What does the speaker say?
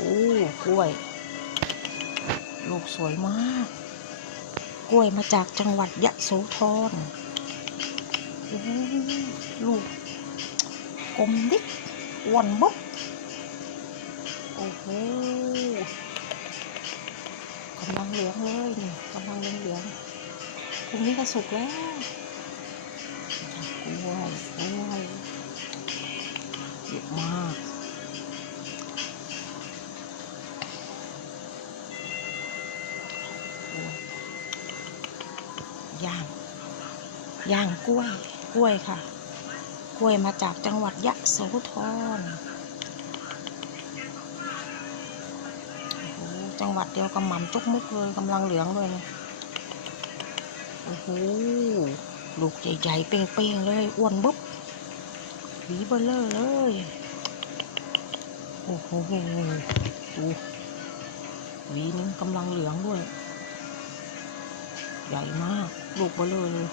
โอ้กล้วย ลูกสวยมาก กล้วยมาจากจังหวัดยะโสธรลูกกลมดิกอ้วนบกโอ้โหกำลังเหลืองเลยนี่กำลังเหลืองเหลืองๆพรุ่งนี้ก็สุกแล้วกล้วยกล้วยเยอะมาก ย่าง ย่างกล้วย กล้วยค่ะ กล้วยมาจากจังหวัดยะโสธรจังหวัดเดียวกับหม่ำจุกมุกเลยกำลังเหลืองเลยนี่ยโอ้โหลูกใหญ่ๆ เป้งๆ เลยอ้วนบุ๊บหวีเบลเลอร์เลย โอ้โหดูหวีนึงกำลังเหลืองด้วย ใหญ่มาก ลูกเบลอเลย